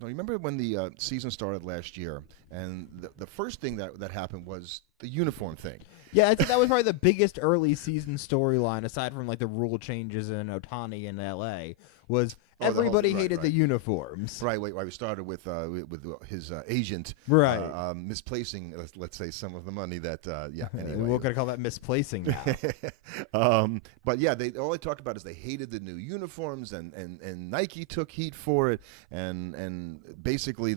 Now, remember when the season started last year, and the first thing that happened was the uniform thing. Yeah, I think that was probably the biggest early season storyline, aside from like the rule changes in Ohtani in L.A., was everybody hated the uniforms. Right. We started with his agent Right. misplacing, let's say, some of the money that, anyway. We're going to call that misplacing now. But yeah, all they talked about is they hated the new uniforms, and Nike took heat for it, and basically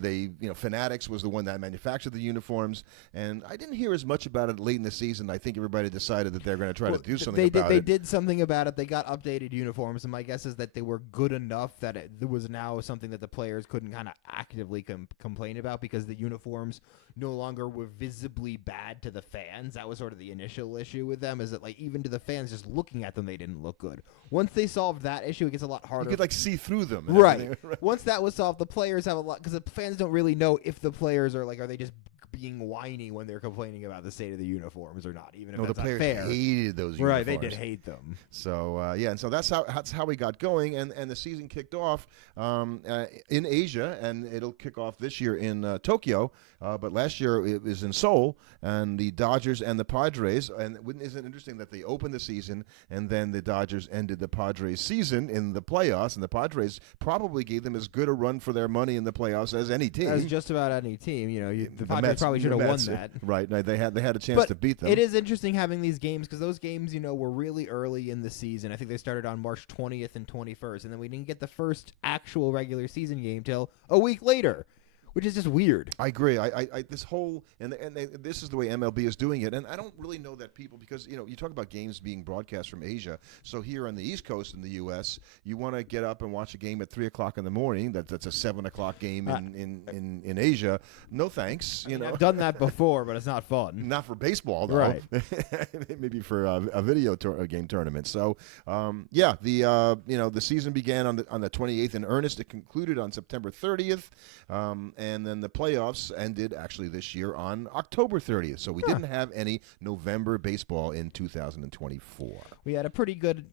Fanatics was the one that manufactured the uniforms, and I didn't hear as much about it late in the season. I think everybody decided that they're going to try to do something about it. They did something about it. They got updated uniforms, and my guess is that they were good enough that it was now something that the players couldn't kind of actively complain about, because the uniforms no longer were visibly bad to the fans. That was sort of the initial issue with them, is that like even to the fans just looking at them, they didn't look good. Once they solved that issue, it gets a lot harder. You could see through them. Right. Once that was solved, the players have a lot, because the fans don't really know if the players are they just being whiny when they're complaining about the state of the uniforms or not, even if that's the players not fair. Hated those uniforms. Right, they did hate them. So and so that's how we got going, and the season kicked off in Asia, and it'll kick off this year in Tokyo. But last year it was in Seoul, and the Dodgers and the Padres. And isn't it interesting that they opened the season, and then the Dodgers ended the Padres season in the playoffs, and the Padres probably gave them as good a run for their money in the playoffs as any team. As just about any team. The Padres probably should have won that. Right. They had a chance to beat them. It is interesting having these games, because those games, were really early in the season. I think they started on March 20th and 21st, and then we didn't get the first actual regular season game till a week later, which is just weird. I agree. This whole this is the way MLB is doing it, and I don't really know that people, because you talk about games being broadcast from Asia. So here on the East Coast in the U.S., you want to get up and watch a game at 3:00 in the morning. That's a 7:00 game in Asia. No thanks. I've done that before, but it's not fun. Not for baseball, though. Right. Maybe for a video game tournament. So the season began on the 28th in earnest. It concluded on September 30th. And then the playoffs ended actually this year on October 30th. So we didn't have any November baseball in 2024. We had a pretty good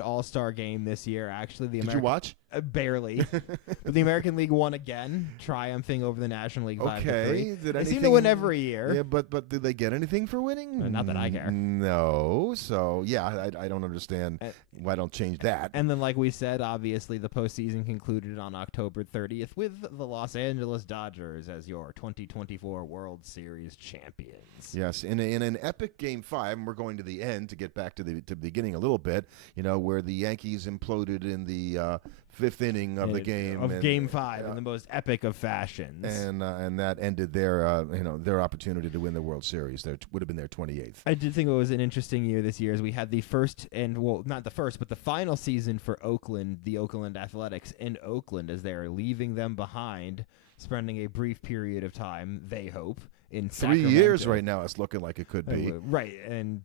All-Star game this year, actually. Did you watch? Barely. But the American League won again, triumphing over the National League 5-3. They seem to win every year. Yeah, but did they get anything for winning? Not that I care. No. So, I don't understand why don't change that. And then, like we said, obviously the postseason concluded on October 30th with the Los Angeles Dodgers as your 2024 World Series champions. Yes, in an epic Game 5, and we're going to the end to get back to the beginning a little bit, where the Yankees imploded in the fifth inning of the game of Game 5 in the most epic of fashions, and that ended their opportunity to win the World Series. That would have been their 28th. I did think it was an interesting year this year, as we had the first not the first, but the final season for Oakland, the Oakland Athletics in Oakland, as they're leaving them behind, spending a brief period of time, they hope, in Sacramento. 3 years right now, it's looking like it could be. Right, and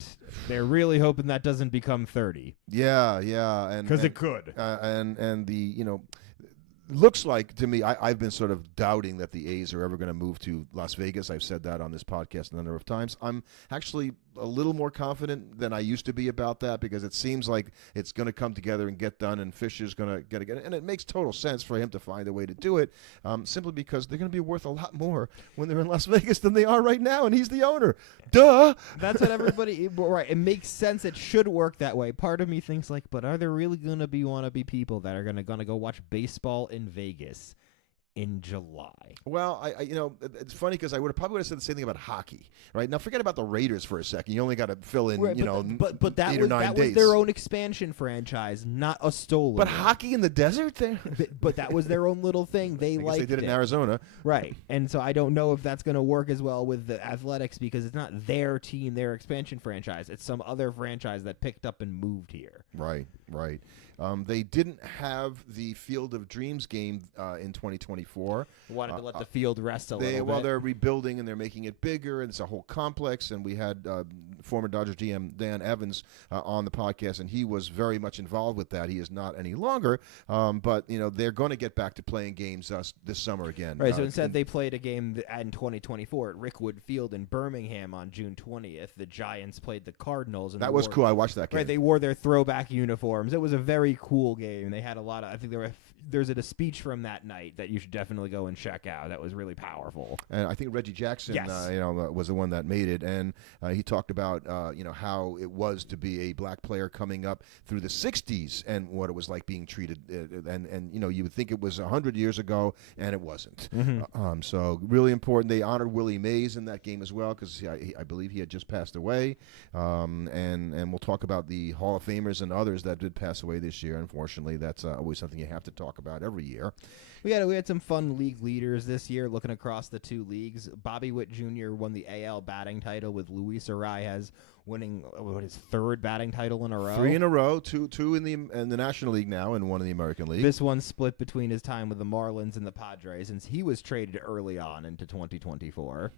they're really hoping that doesn't become 30. Yeah, because it could. And the looks like to me, I've been sort of doubting that the A's are ever going to move to Las Vegas. I've said that on this podcast a number of times. I'm actually a little more confident than I used to be about that, because it seems like it's going to come together and get done, and Fisher's going to get it. And it makes total sense for him to find a way to do it, simply because they're going to be worth a lot more when they're in Las Vegas than they are right now, and he's the owner. Duh! That's what everybody... Right, it makes sense. It should work that way. Part of me thinks, but are there really going to be wannabe people that are going to go watch baseball in Vegas in July? Well, it's funny, because I probably would have said the same thing about hockey, right? Now, forget about the Raiders for a second. You only got to fill in, but that 8 or 9 days. Was their own expansion franchise, not a stolen. But hockey in the desert, but that was their own little thing. They liked it. They did it in Arizona, right? And so I don't know if that's going to work as well with the Athletics, because it's not their team, their expansion franchise. It's some other franchise that picked up and moved here. Right. They didn't have the Field of Dreams game in 2024. Wanted to let the field rest a little bit. Well, they're rebuilding, and they're making it bigger, and it's a whole complex. And we had former Dodgers GM Dan Evans on the podcast, and he was very much involved with that. He is not any longer, but they're going to get back to playing games this summer again. Right. So instead, they played a game in 2024 at Rickwood Field in Birmingham on June 20th. The Giants played the Cardinals, and that was cool. I watched that game. Right. They wore their throwback uniforms. It was a very cool game. They had a lot of. I think there were there's a speech from that night that you should definitely go and check out. That was really powerful. And I think Reggie Jackson, Yes. Was the one that made it, and he talked about how it was to be a black player coming up through the '60s and what it was like being treated, and you would think it was 100 years ago, and it wasn't. So really important. They honored Willie Mays in that game as well because I believe he had just passed away, and we'll talk about the Hall of Famers and others that did pass away this year. Unfortunately, that's always something you have to talk about every year. We had some fun league leaders this year looking across the two leagues. Bobby Witt Jr. won the AL batting title with Luis Arias winning his third batting title in a row. 3 in a row, two in the National League now, and 1 in the American League. This one split between his time with the Marlins and the Padres, since he was traded early on into 2024.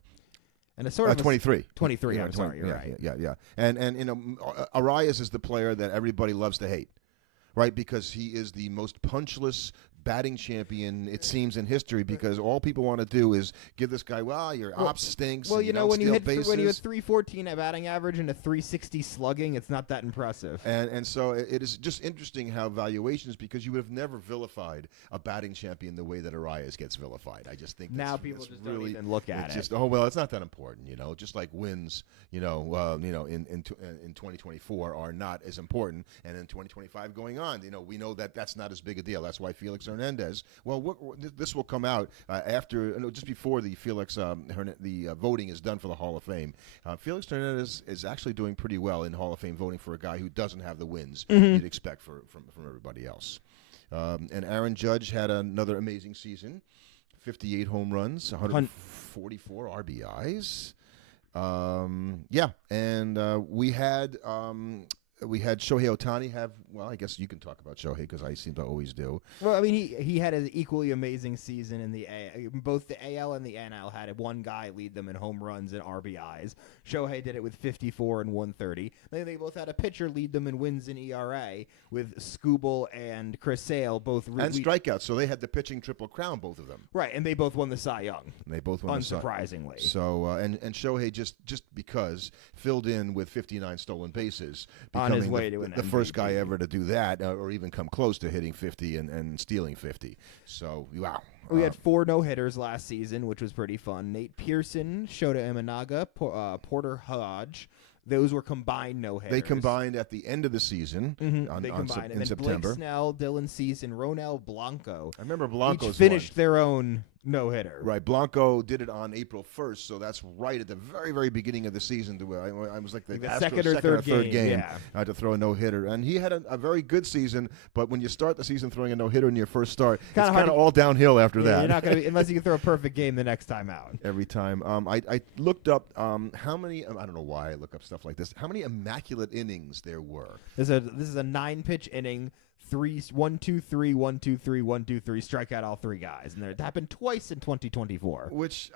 And it's sort of 23. 23. Yeah, I'm sorry, you're right. Yeah. And Arias is the player that everybody loves to hate, right? Because he is the most punchless batting champion, it seems, in history, because all people want to do is give this guy, your ops stinks. Well, and when you hit bases. when you hit 314 at batting average and a 360 slugging, it's not that impressive. And so it is just interesting how valuations, because you would have never vilified a batting champion the way that Arias gets vilified. I just think now people just really, don't even look at it. Just it's not that important, just like wins, in 2024 are not as important, and in 2025 going on, we know that that's not as big a deal. That's why Felix Hernandez. Well, this will come out just before the the voting is done for the Hall of Fame. Felix Hernandez is actually doing pretty well in Hall of Fame voting for a guy who doesn't have the wins you'd expect from everybody else. And Aaron Judge had another amazing season, 58 home runs, 144 RBIs. And we had Shohei Ohtani have. Well, I guess you can talk about Shohei because I seem to always do. Well, I mean, he had an equally amazing season in both the AL and the NL had one guy lead them in home runs and RBIs. Shohei did it with 54 and 130. Then they both had a pitcher lead them in wins and ERA with Skubal and Chris Sale both and strikeouts. So they had the pitching triple crown, both of them. Right, and they both won the Cy Young. And they both won unsurprisingly. The Cy. So and Shohei just because filled in with 59 stolen bases. On his way to the first guy ever to do that, or even come close to hitting 50 and stealing 50. So, wow. We had 4 no-hitters last season, which was pretty fun. Nate Pearson, Shota Imanaga, Porter Hodge. Those were combined no-hitters. They combined at the end of the season in September. Blake Snell, Dylan Cease, and Ronel Blanco. I remember Blanco's each finished their own no-hitter. Right. Blanco did it on April 1st, so that's right at the very, very beginning of the season. I was like the second or third game to throw a no-hitter. And he had a very good season, but when you start the season throwing a no-hitter in your first start, it's kind of all downhill after that. You're not going to unless you can throw a perfect game the next time out. Every time. I looked up how many, I don't know why I look up stuff like this, how many immaculate innings there were. This is a 9-pitch inning. 1, 2, 3, 1, 2, 3, 1, 2, 3, strike out all 3 guys, and it happened twice in 2024. Which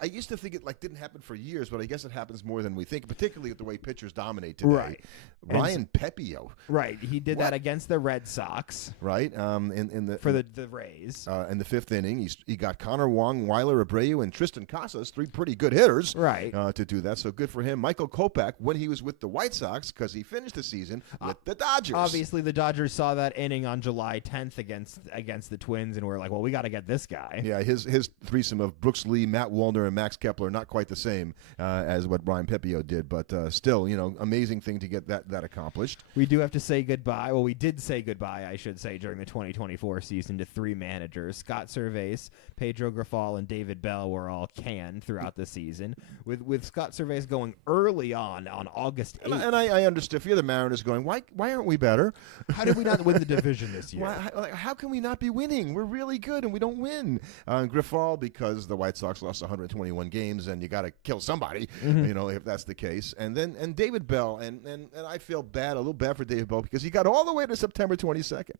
I used to think it didn't happen for years, but I guess it happens more than we think, particularly with the way pitchers dominate today. Right, Ryan Pepio. Right, he did that against the Red Sox. Right, for the Rays. In the 5th inning, he got Connor Wong, Weiler Abreu, and Tristan Casas, 3 pretty good hitters. Right, to do that. So good for him. Michael Kopech, when he was with the White Sox, because he finished the season with the Dodgers. Obviously, the Dodgers saw that inning on July 10th against the Twins, and we're like, well, we got to get this guy. Yeah, his threesome of Brooks Lee, Matt Wallner, and Max Kepler, not quite the same as what Ryan Pepio did, but still, amazing thing to get that accomplished. We do have to say goodbye. Well, we did say goodbye, I should say, during the 2024 season to 3 managers. Scott Servais, Pedro Grifol, and David Bell were all canned throughout the season, with Scott Servais going early on August 8th. And I understood. If you're the Mariners going, why aren't we better? How did we not win the division this year? How can we not be winning? We're really good, and we don't win. Grifol, because the White Sox lost 121 games, and you got to kill somebody, if that's the case. And David Bell, and I feel a little bad for David Bell, because he got all the way to September 22nd.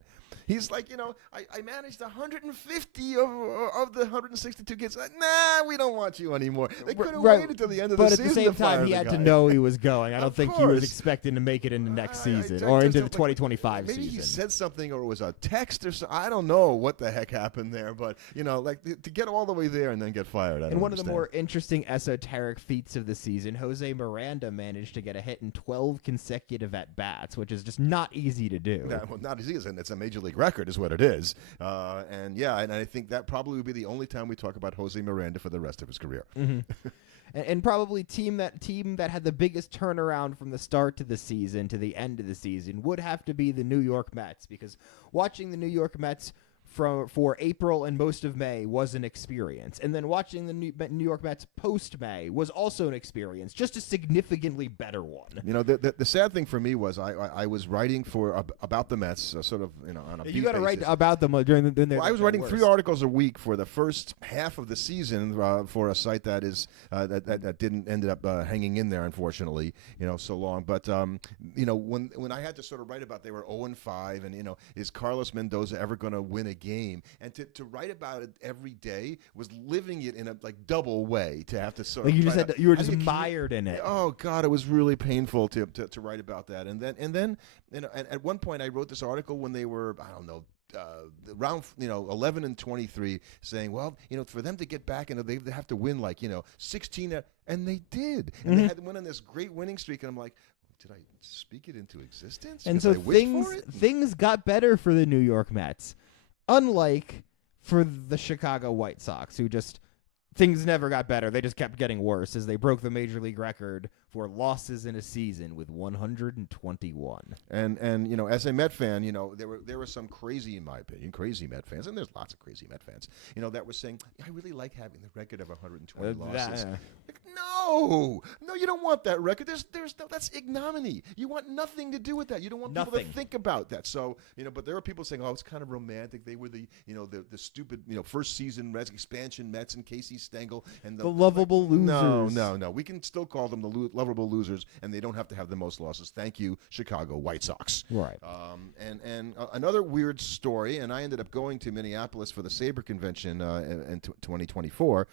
He's like, I managed 150 of the 162 kids. Nah, we don't want you anymore. They could have waited until the end of the season. But at the same time, he had to know he was going. I don't think he was expecting to make it into next season or into the 2025 season. Maybe he said something, or it was a text or something. I don't know what the heck happened there, but like to get all the way there and then get fired. And one of the more interesting esoteric feats of the season, Jose Miranda managed to get a hit in 12 consecutive at bats, which is just not easy to do. Well, not as easy as it's a major league record, is what it is. And I think that probably would be the only time we talk about Jose Miranda for the rest of his career. Mm-hmm. and probably team that had the biggest turnaround from the start to the season to the end of the season would have to be the New York Mets, because watching the New York Mets for April and most of May was an experience. And then watching the New York Mets post-May was also an experience, just a significantly better one. The sad thing for me was I was writing about the Mets, sort of, on a You got to write about them during the I was writing 3 articles a week for the first half of the season for a site that is that didn't ended up hanging in there, unfortunately, so long. But when I had to sort of write about, they were 0-5, and is Carlos Mendoza ever going to win a game? And to write about it every day was living it in a double way. To have to sort of you were just mired in it. Oh God, it was really painful to write about that. And then at one point I wrote this article when they were, I don't know, around 11 and 23, saying, well, for them to get back, and they have to win 16, and they did, and they went on this great winning streak, and I'm like, did I speak it into existence? And so things got better for the New York Mets, unlike for the Chicago White Sox, who just things never got better. They just kept getting worse as they broke the major league record for losses in a season with 121. And as a Met fan, there were some crazy, in my opinion, crazy Met fans, and there's lots of crazy Met fans, that were saying, I really like having the record of 120 losses. Like, no, you don't want that record. That's ignominy. You want nothing to do with that. You don't want people to think about that. So, but there are people saying, oh, it's kind of romantic. They were the stupid, first season expansion Mets and Casey Stengel and the lovable losers. No. We can still call them the lovable losers, and they don't have to have the most losses. Thank you, Chicago White Sox. Right. And another weird story, and I ended up going to Minneapolis for the Sabre convention in 2024,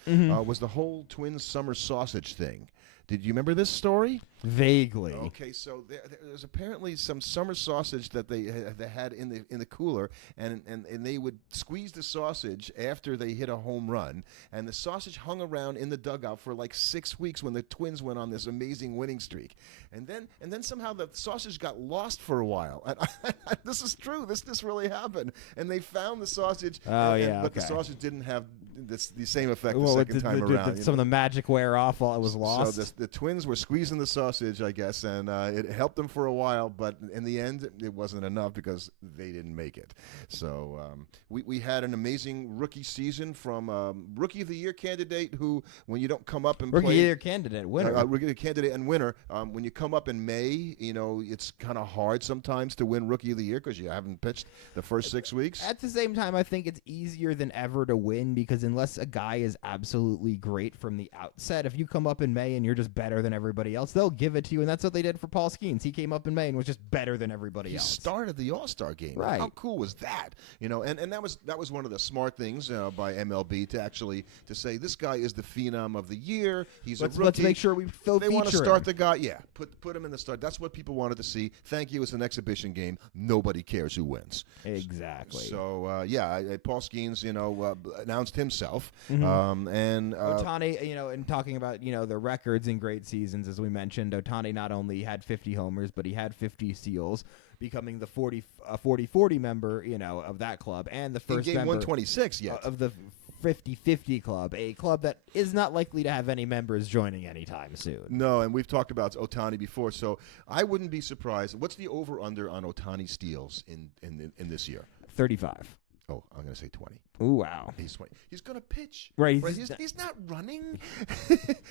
was the whole Twins summer sausage thing. Did you remember this story? Vaguely. Okay, so there's apparently some summer sausage that they had in the cooler, and they would squeeze the sausage after they hit a home run, and the sausage hung around in the dugout for 6 weeks when the Twins went on this amazing winning streak, and then somehow the sausage got lost for a while. And this is true. This really happened, and they found the sausage. But the sausage didn't have the same effect the second time around. Some of the magic wear off while it was lost. So the Twins were squeezing the sausage, I guess, and it helped them for a while, but in the end, it wasn't enough because they didn't make it. So we had an amazing rookie season from Rookie of the Year candidate who, when you don't come up and Rookie play... of the Year candidate, winner. Rookie of the Year candidate and winner. When you come up in May, it's kind of hard sometimes to win Rookie of the Year because you haven't pitched the first 6 weeks. At the same time, I think it's easier than ever to win because unless a guy is absolutely great from the outset, if you come up in May and you're just better than everybody else, they'll give it to you, and that's what they did for Paul Skenes. He came up in May and was just better than everybody else. He started the All-Star game. Right. How cool was that? And that was one of the smart things by MLB to say this guy is the phenom of the year. He's a rookie. Let's make sure we They want to start the guy. Yeah, put him in the start. That's what people wanted to see. Thank you. It's an exhibition game. Nobody cares who wins. Exactly. So Paul Skenes, announced himself. And Ohtani, in talking about the records in great seasons, as we mentioned, Ohtani not only had 50 homers, but he had 50 steals, becoming the 40-40 member, of that club, and the first in game member 126 of the 50-50 club, a club that is not likely to have any members joining anytime soon. No, and we've talked about Ohtani before, so I wouldn't be surprised. What's the over/under on Ohtani steals in this year? 35. Oh, I'm going to say 20. Ooh, wow. He's 20. He's going to pitch. Right. He's not running.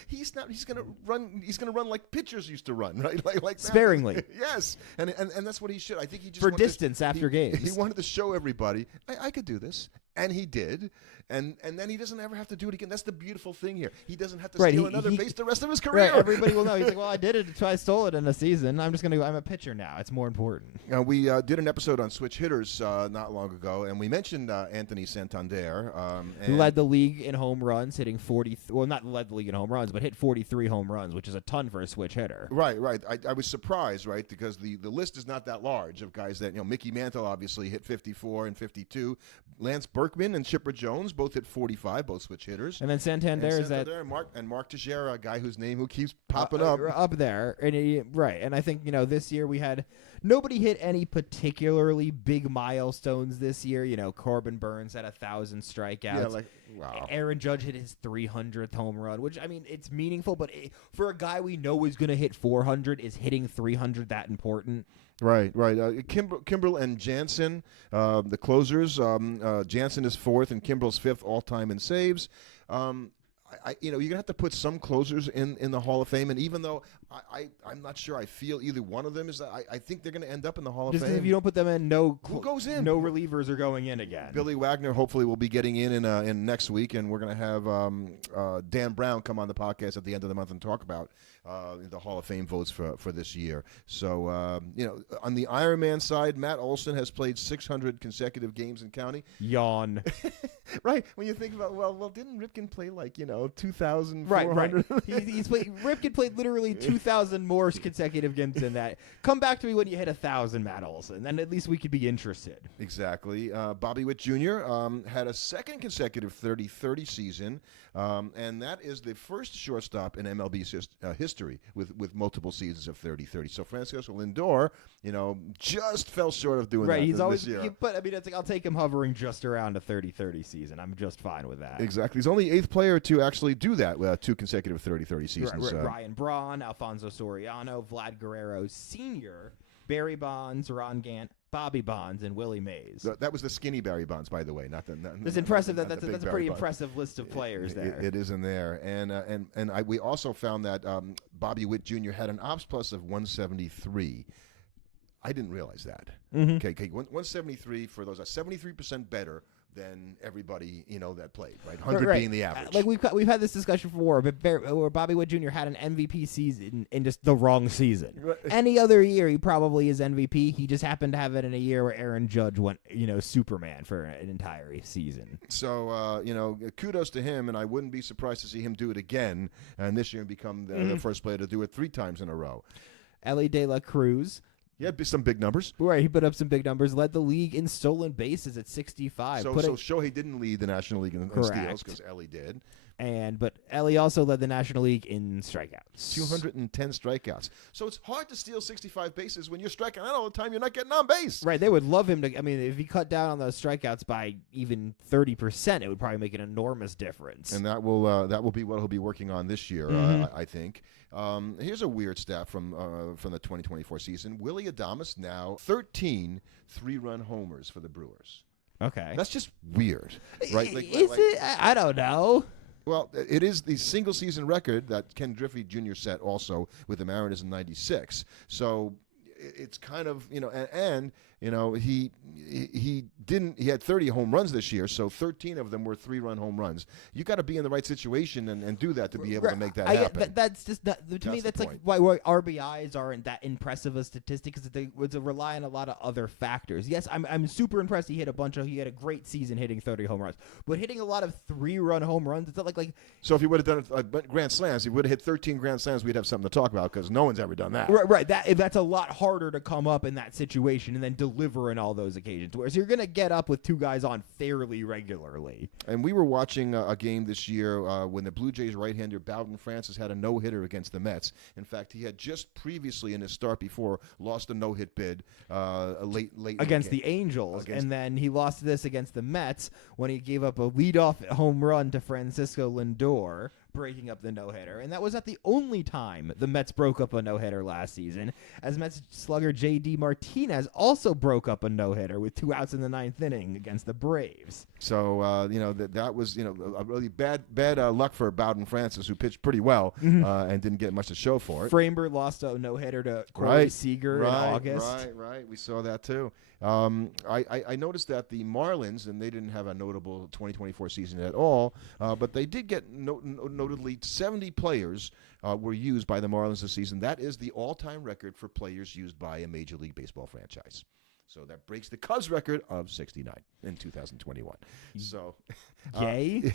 He's going to run. He's going to run like pitchers used to run, right? Like sparingly. Yes, and that's what he should. I think he just for distance after games. He wanted to show everybody I could do this, And he did, and then he doesn't ever have to do it again. That's the beautiful thing here. He doesn't have to Right, steal he- another he- base the rest of his career. Right, everybody will know. He's like, well, I did it. So I stole it in a season. I'm a pitcher now. It's more important. We did an episode on switch hitters not long ago, and we mentioned Anthony Santander. Who led the league in home runs, hitting 40. Well, not led the league in home runs, but hit 43 home runs, which is a ton for a switch hitter. Right. I was surprised, right, because the list is not that large of guys that, Mickey Mantle obviously hit 54 and 52. Lance Berkman and Chipper Jones both hit 45, both switch hitters. And then Santander is that Mark Teixeira, a guy whose name who keeps popping up there, and right. And I think this year we had nobody hit any particularly big milestones this year. Corbin Burns had 1,000 strikeouts. Yeah, wow. Aaron Judge hit his 300th home run, which it's meaningful, but for a guy we know is going to hit 400, is hitting 300 that important? Right. Kimbrel and Jansen, the closers. Jansen is fourth and Kimbrel's fifth all-time in saves. You're gonna have to put some closers in the Hall of Fame, and even though I'm not sure I feel either one of them is, I think they're gonna end up in the Hall of Just Fame. if you don't put them in, who goes in? No relievers are going in again. Billy Wagner hopefully will be getting in next week, and we're gonna have Dan Brown come on the podcast at the end of the month and talk about the Hall of Fame votes for this year. So on the Ironman side, Matt Olson has played 600 consecutive games and counting. Yawn. Right, when you think about well, didn't Ripken play 2,400? Right. He's played. Ripken played literally 2,000 more consecutive games than that. Come back to me when you hit 1,000, Matt Olson. Then at least we could be interested. Exactly. Bobby Witt Jr. Had a second consecutive 30-30 season, and that is the first shortstop in MLB history with multiple seasons of 30-30. So Francisco Lindor, just fell short of doing that. Right. He's always. this year. But it's like I'll take him hovering just around a 30-30 season. I'm just fine with that. Exactly. He's only eighth player to actually do that with two consecutive 30-30 seasons. Ryan Braun, Alfonso Soriano, Vlad Guerrero Sr., Barry Bonds, Ron Gant, Bobby Bonds, and Willie Mays. That was the skinny Barry Bonds, by the way. It's impressive. That's a pretty impressive list of players there. It is in there. And we also found that Bobby Witt Jr. had an ops plus of 173. I didn't realize that. Mm-hmm. Okay, 173 for those are 73% better than everybody that played, right? 100 being the average. Like we've had this discussion before, but where Bobby Witt Jr. had an MVP season in just the wrong season. Right. Any other year, he probably is MVP. He just happened to have it in a year where Aaron Judge went, Superman for an entire season. So, kudos to him, and I wouldn't be surprised to see him do it again, and this year become the first player to do it 3 times in a row. Ellie De La Cruz. He had some big numbers. Right, he put up some big numbers. Led the league in stolen bases at 65. So Shohei didn't lead the National League in steals because Ellie did. But Ellie also led the National League in strikeouts. 210 strikeouts. So it's hard to steal 65 bases when you're striking out all the time. You're not getting on base. Right. They would love him to. If he cut down on those strikeouts by even 30%, it would probably make an enormous difference. And that will be what he'll be working on this year, I think. Here's a weird stat from the 2024 season. Willie Adames now 13 3-run homers for the Brewers. Okay. That's just weird, right? Is it? I don't know. Well, it is the single season record that Ken Griffey Jr. set also with the Mariners in '96. So it's kind of he had 30 home runs this year, so 13 of them were 3-run home runs. You got to be in the right situation and do that to be able to make that happen. That's just to me. That's like why RBIs aren't that impressive a statistic because they would rely on a lot of other factors. Yes, I'm super impressed. He had a great season hitting 30 home runs, but hitting a lot of 3-run home runs. It's not like. So if he would have done grand slams, he would have hit 13 grand slams. We'd have something to talk about because no one's ever done that. Right. That's a lot harder to come up in that situation and then deliver in all those occasions. Whereas you're going to get up with 2 guys on fairly regularly. And we were watching a game this year when the Blue Jays right-hander Bowden Francis had a no-hitter against the Mets. In fact, he had just previously in his start before lost a no-hit bid late against the Angels. And then he lost this against the Mets when he gave up a leadoff home run to Francisco Lindor. breaking up the no-hitter. And that was not the only time the Mets broke up a no-hitter last season, as Mets slugger J.D. Martinez also broke up a no-hitter with 2 outs in the 9th inning against the Braves. So, that was, a really bad luck for Bowden Francis, who pitched pretty well and didn't get much to show for it. Framber lost a no-hitter to Corey Seager in August. Right. We saw that, too. I noticed that the Marlins, and they didn't have a notable 2024 season at all, but they did get notably 70 players were used by the Marlins this season. That is the all-time record for players used by a Major League Baseball franchise. So that breaks the Cubs record of 69 in 2021. So, yay!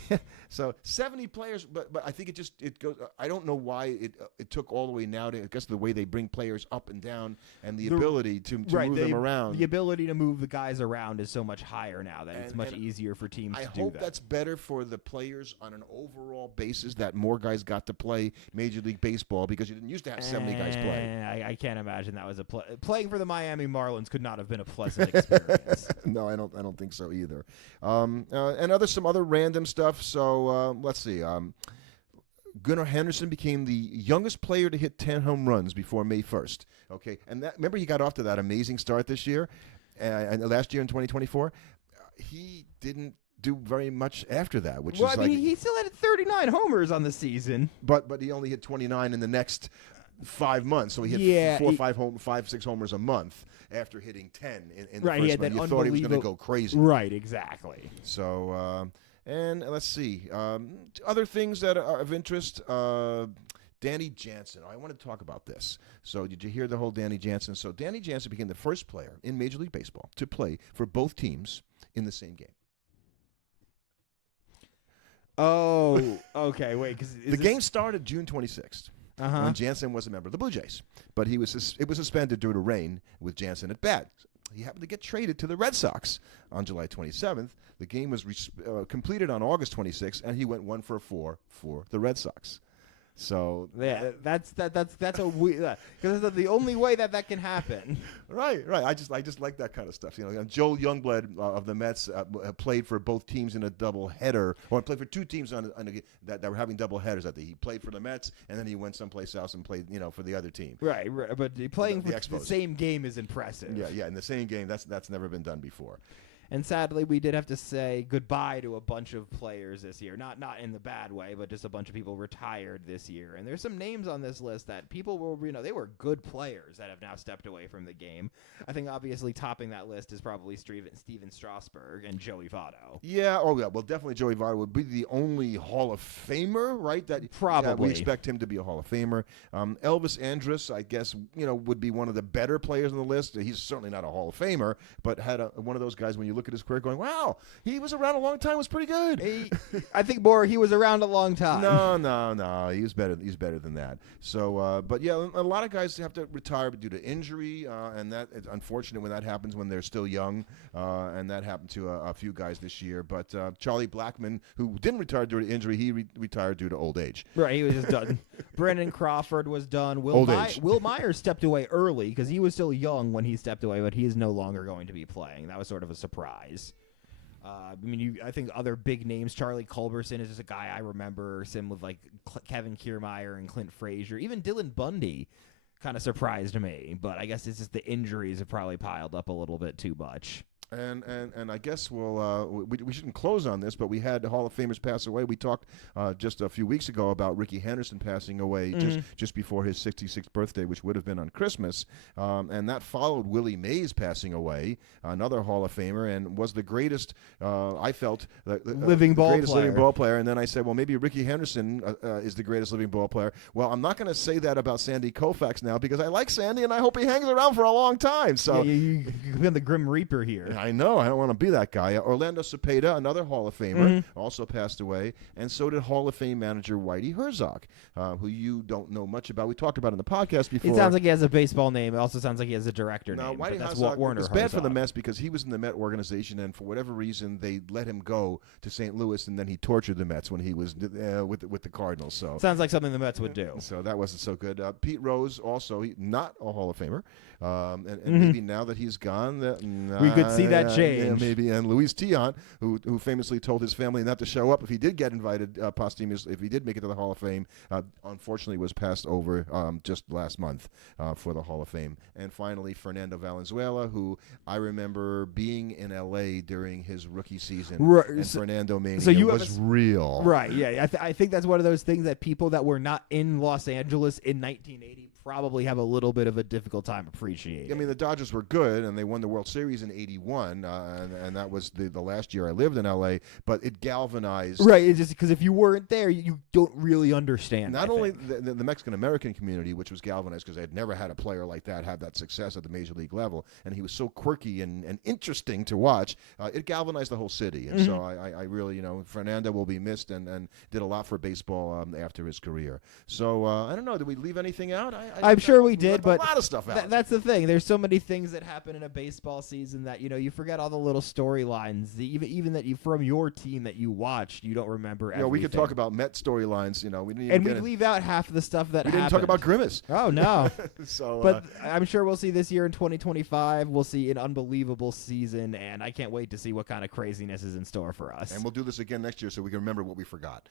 So 70 players, but I think it goes. I don't know why it took all the way now to, I guess, the way they bring players up and down and the ability to move them around. The ability to move the guys around is so much higher now that it's much easier for teams to do that. I hope that's better for the players on an overall basis, that more guys got to play Major League Baseball, because you didn't used to have 70 guys play. I can't imagine that was playing for the Miami Marlins could not have been a pleasant experience. No, I don't think so either. And some other random stuff. So let's see. Gunnar Henderson became the youngest player to hit 10 home runs before May 1st. Okay, and remember, he got off to that amazing start this year, and last year in 2024. He didn't do very much after that, which is he still had 39 homers on the season, but he only hit 29 in the next 5 months. So he hit 5, 6 homers a month after hitting 10 in the first month. You thought he was going to go crazy. Right, exactly. So, and let's see. Other things that are of interest. Danny Jansen. I want to talk about this. So did you hear the whole Danny Jansen? So Danny Jansen became the first player in Major League Baseball to play for both teams in the same game. Oh, okay. Wait, because the game started June 26th. When Jansen was a member of the Blue Jays, but it was suspended due to rain with Jansen at bat. He happened to get traded to the Red Sox on July 27th. The game was completed on August 26th, and he went 1 for 4 for the Red Sox. So yeah, that's a weird, because that's the only way that can happen. Right. I just like that kind of stuff. Joel Youngblood of the Mets played for both teams in a double header, or played for two teams that were having double headers. He played for the Mets, and then he went someplace else and played, for the other team. Right. But playing for the same game is impressive. Yeah. In the same game, that's never been done before. And sadly, we did have to say goodbye to a bunch of players this year. Not in the bad way, but just a bunch of people retired this year. And there's some names on this list that people were, they were good players that have now stepped away from the game. I think obviously topping that list is probably Steven Strasburg and Joey Votto. Yeah. Oh, yeah. Well, definitely Joey Votto would be the only Hall of Famer, right? Probably. We expect him to be a Hall of Famer. Elvis Andrus, I guess, would be one of the better players on the list. He's certainly not a Hall of Famer, but had one of those guys when you look at his career going, wow, he was around a long time, was pretty good. I think he was around a long time. No, he was better. He's better than that. So, but yeah, a lot of guys have to retire due to injury, and that it's unfortunate when that happens when they're still young, and that happened to a few guys this year. But Charlie Blackmon, who didn't retire due to injury, he retired due to old age. Right, he was just done. Brandon Crawford was done. Will Myers stepped away early because he was still young when he stepped away, but he is no longer going to be playing. That was sort of a surprise. I think other big names, Charlie Culberson is just a guy I remember, him with like Kevin Kiermaier and Clint Frazier. Even Dylan Bundy kind of surprised me, but I guess it's just the injuries have probably piled up a little bit too much. And I guess we shouldn't close on this, but we had Hall of Famers pass away. We talked just a few weeks ago about Ricky Henderson passing away just before his 66th birthday, which would have been on Christmas, and that followed Willie Mays passing away, another Hall of Famer, and was the greatest. I felt living ball player, and then I said, well, maybe Ricky Henderson is the greatest living ball player. Well, I'm not going to say that about Sandy Koufax now because I like Sandy and I hope he hangs around for a long time. So you become the Grim Reaper here. I know. I don't want to be that guy. Orlando Cepeda, another Hall of Famer, also passed away, and so did Hall of Fame manager Whitey Herzog, who you don't know much about. We talked about it in the podcast before. It sounds like he has a baseball name. It also sounds like he has a director name. Whitey that's Herzog Warner was bad for the Mets because he was in the Met organization, and for whatever reason, they let him go to St. Louis, and then he tortured the Mets when he was with the Cardinals. So sounds like something the Mets would do. So that wasn't so good. Pete Rose, also not a Hall of Famer, and maybe now that he's gone, we could see that change. Maybe. And Luis Tiant, who famously told his family not to show up if he did get invited posthumously, if he did make it to the Hall of Fame, unfortunately was passed over just last month for the Hall of Fame. And finally, Fernando Valenzuela, who I remember being in L.A. during his rookie season. Right. And Fernando Mania was real. real. Right, yeah. I think that's one of those things that people that were not in Los Angeles in 1980 probably have a little bit of a difficult time appreciating. I mean, the Dodgers were good, and they won the World Series in '81, and that was the last year I lived in L.A., but it galvanized. Right, it's just because if you weren't there, you don't really understand. Not only the Mexican-American community, which was galvanized because they had never had a player like that have that success at the Major League level, and he was so quirky and interesting to watch, it galvanized the whole city. And so I really, Fernando will be missed and did a lot for baseball after his career. So I don't know, did we leave anything out? I'm sure we did, but a lot of stuff out. That's the thing. There's so many things that happen in a baseball season that you forget all the little storylines, even that you from your team that you watched, you don't remember. We could talk about Met storylines. We didn't and we leave out half of the stuff that we didn't talk about Grimace. Oh no! So, but I'm sure we'll see this year in 2025. We'll see an unbelievable season, and I can't wait to see what kind of craziness is in store for us. And we'll do this again next year so we can remember what we forgot.